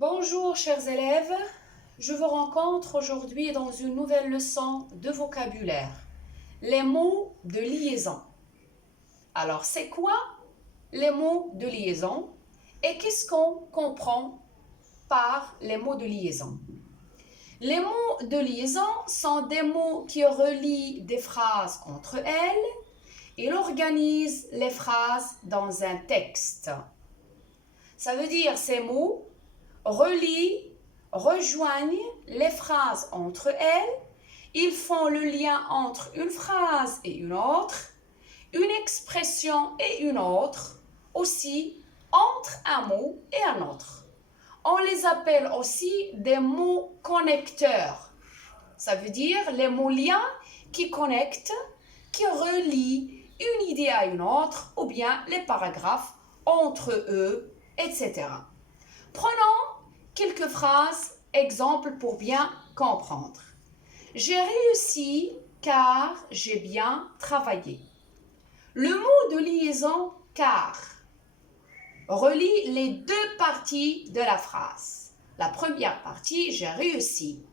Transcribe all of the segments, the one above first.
Bonjour chers élèves, je vous rencontre aujourd'hui dans une nouvelle leçon de vocabulaire. Les mots de liaison. Alors c'est quoi les mots de liaison et qu'est-ce qu'on comprend par les mots de liaison? Les mots de liaison sont des mots qui relient des phrases entre elles et organisent les phrases dans un texte. Ça veut dire ces mots relient, rejoignent les phrases entre elles, ils font le lien entre une phrase et une autre, une expression et une autre, aussi entre un mot et un autre. On les appelle aussi des mots connecteurs. Ça veut dire les mots liens qui connectent, qui relient une idée à une autre, ou bien les paragraphes entre eux, etc. Prenons quelques phrases, exemples pour bien comprendre. J'ai réussi car j'ai bien travaillé. Le mot de liaison car relie les deux parties de la phrase. La première partie, j'ai réussi.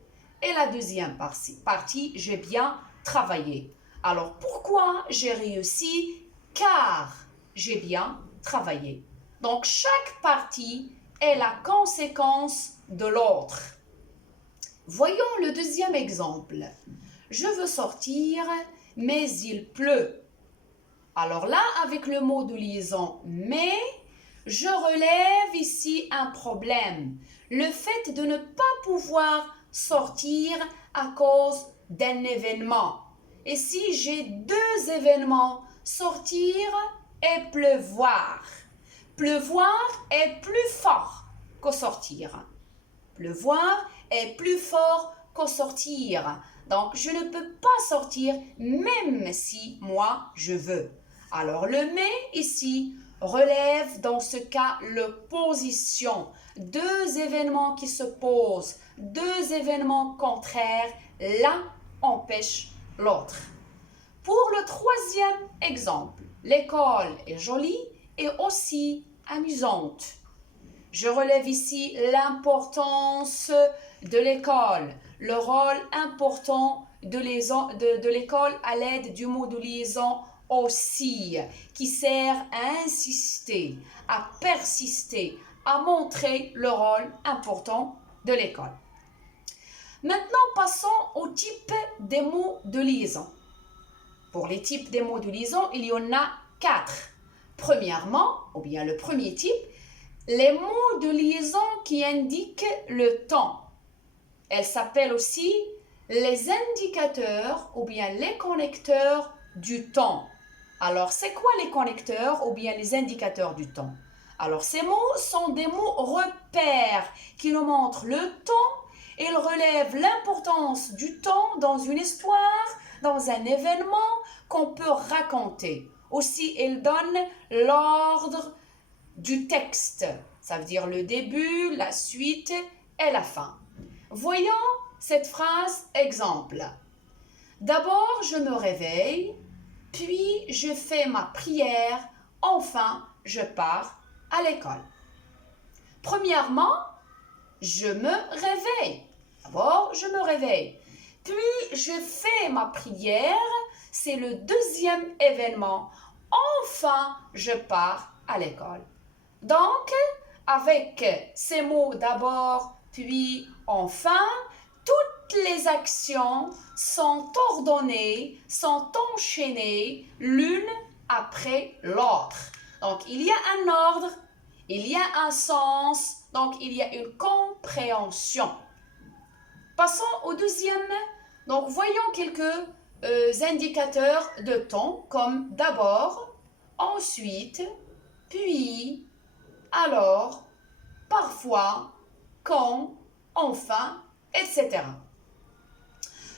Et la deuxième partie, j'ai bien travaillé. Alors pourquoi j'ai réussi? Car j'ai bien travaillé. Donc chaque partie est la conséquence de l'autre. Voyons le deuxième exemple. Je veux sortir, mais il pleut. Alors là, avec le mot de liaison mais, je relève ici un problème. Le fait de ne pas pouvoir sortir à cause d'un événement. Et si j'ai deux événements, sortir et pleuvoir. Pleuvoir est plus fort que sortir. Pleuvoir est plus fort que sortir. Donc, je ne peux pas sortir même si moi je veux. Alors, le mais ici relève dans ce cas l'opposition. Deux événements qui s'opposent, deux événements contraires, l'un empêche l'autre. Pour le troisième exemple, l'école est jolie et aussi amusante. Je relève ici l'importance de l'école, le rôle important de l'école à l'aide du mot de liaison aussi, qui sert à insister, à persister, à montrer le rôle important de l'école. Maintenant, passons au type des mots de liaison. Pour les types des mots de liaison, il y en a 4. Premièrement, ou bien le premier type, les mots de liaison qui indiquent le temps. Elles s'appellent aussi les indicateurs ou bien les connecteurs du temps. Alors, c'est quoi les connecteurs ou bien les indicateurs du temps? Alors, ces mots sont des mots repères qui nous montrent le temps. Ils relèvent l'importance du temps dans une histoire, dans un événement qu'on peut raconter. Aussi, ils donnent l'ordre du texte. Ça veut dire le début, la suite et la fin. Voyons cette phrase exemple. D'abord, je me réveille, puis je fais ma prière, enfin, je pars à l'école. Premièrement, je me réveille. D'abord, je me réveille. Puis, je fais ma prière. C'est le deuxième événement. Enfin, je pars à l'école. Donc, avec ces mots d'abord, puis enfin, toutes les actions sont ordonnées, sont enchaînées l'une après l'autre. Donc, il y a un ordre, il y a un sens, donc il y a une compréhension. Passons au deuxième. Donc, voyons quelques indicateurs de temps, comme d'abord, ensuite, puis, alors, parfois, quand, enfin, etc.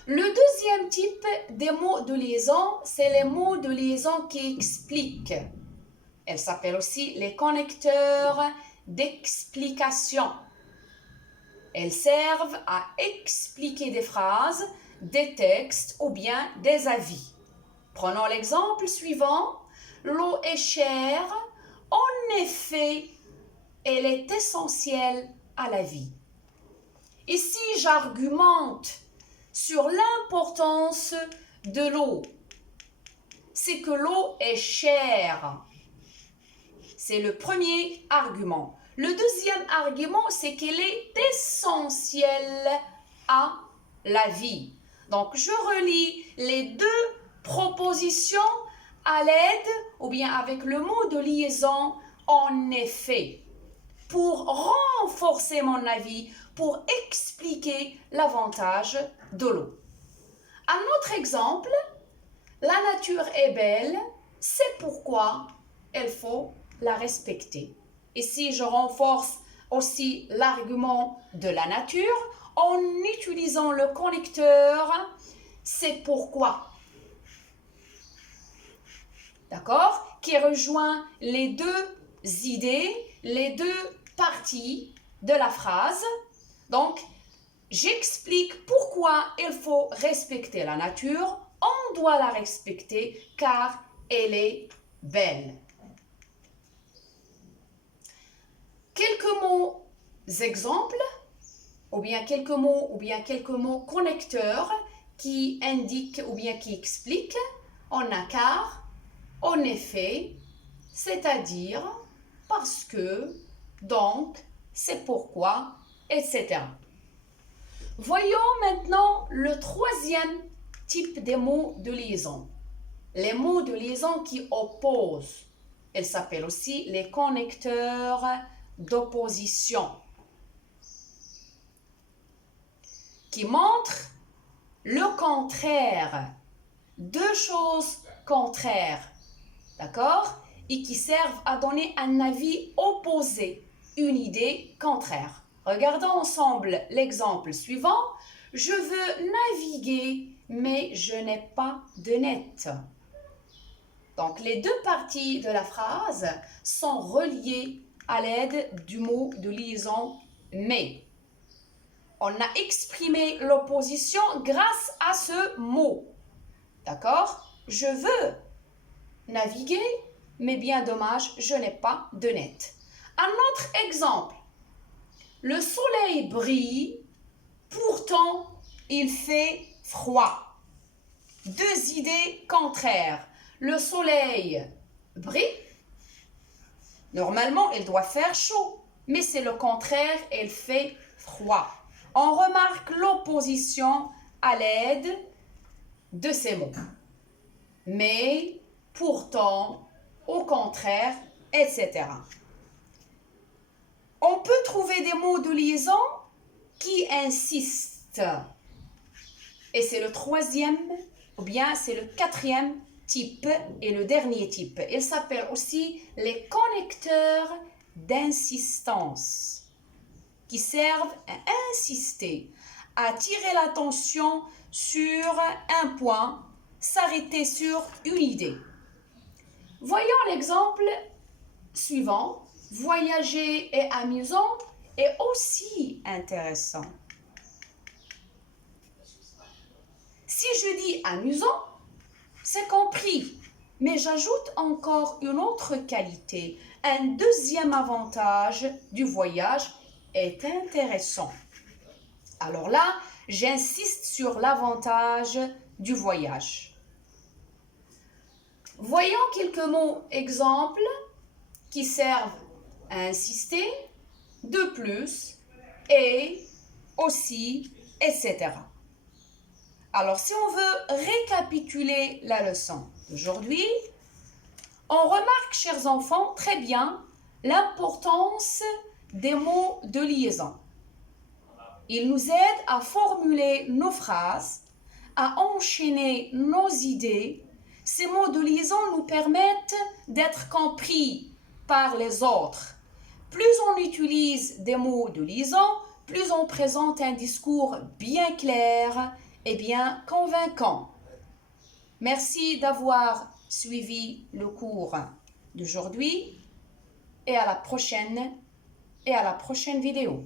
Le deuxième type des mots de liaison, c'est les mots de liaison qui expliquent. Elles s'appellent aussi les connecteurs d'explication. Elles servent à expliquer des phrases, des textes ou bien des avis. Prenons l'exemple suivant. L'eau est chère. En effet, elle est essentielle à la vie. Ici, j'argumente sur l'importance de l'eau. C'est que l'eau est chère. C'est le premier argument. Le deuxième argument, c'est qu'elle est essentielle à la vie. Donc, je relis les deux propositions à l'aide ou bien avec le mot de liaison en effet, pour renforcer mon avis, pour expliquer l'avantage de l'eau. Un autre exemple, la nature est belle, c'est pourquoi il faut la respecter. Ici, je renforce aussi l'argument de la nature en utilisant le connecteur « c'est pourquoi ». D'accord? Qui rejoint les deux idées, les deux parties de la phrase. Donc, j'explique pourquoi il faut respecter la nature. On doit la respecter car elle est belle. Quelques mots exemples, ou bien quelques mots connecteurs qui indiquent ou bien qui expliquent. On a car, en effet, c'est-à-dire, parce que, donc, c'est pourquoi, etc. Voyons maintenant le troisième type des mots de liaison. Les mots de liaison qui opposent. Ils s'appellent aussi les connecteurs d'opposition, qui montrent le contraire, deux choses contraires, d'accord? Et qui servent à donner un avis opposé, une idée contraire. Regardons ensemble l'exemple suivant. Je veux naviguer, mais je n'ai pas de net. Donc, les deux parties de la phrase sont reliées à l'aide du mot de liaison « mais ». On a exprimé l'opposition grâce à ce mot. D'accord? Je veux naviguer, mais bien dommage, je n'ai pas de net. Un autre exemple. Le soleil brille, pourtant il fait froid. Deux idées contraires. Le soleil brille. Normalement, il doit faire chaud, mais c'est le contraire, il fait froid. On remarque l'opposition à l'aide de ces mots. Mais, pourtant, au contraire, etc. On peut trouver des mots de liaison qui insistent. Et c'est le troisième, ou bien c'est le quatrième type et le dernier type. Il s'appelle aussi les connecteurs d'insistance, qui servent à insister, à attirer l'attention sur un point, s'arrêter sur une idée. Voyons l'exemple suivant. Voyager est amusant et aussi intéressant. Si je dis amusant, c'est compris, mais j'ajoute encore une autre qualité. Un deuxième avantage du voyage est intéressant. Alors là, j'insiste sur l'avantage du voyage. Voyons quelques mots exemples qui servent à insister, de plus, et, aussi, etc. Alors, si on veut récapituler la leçon d'aujourd'hui, on remarque, chers enfants, très bien l'importance des mots de liaison. Ils nous aident à formuler nos phrases, à enchaîner nos idées. Ces mots de liaison nous permettent d'être compris par les autres. Plus on utilise des mots de liaison, plus on présente un discours bien clair et bien convaincant. Merci d'avoir suivi le cours d'aujourd'hui et à la prochaine vidéo.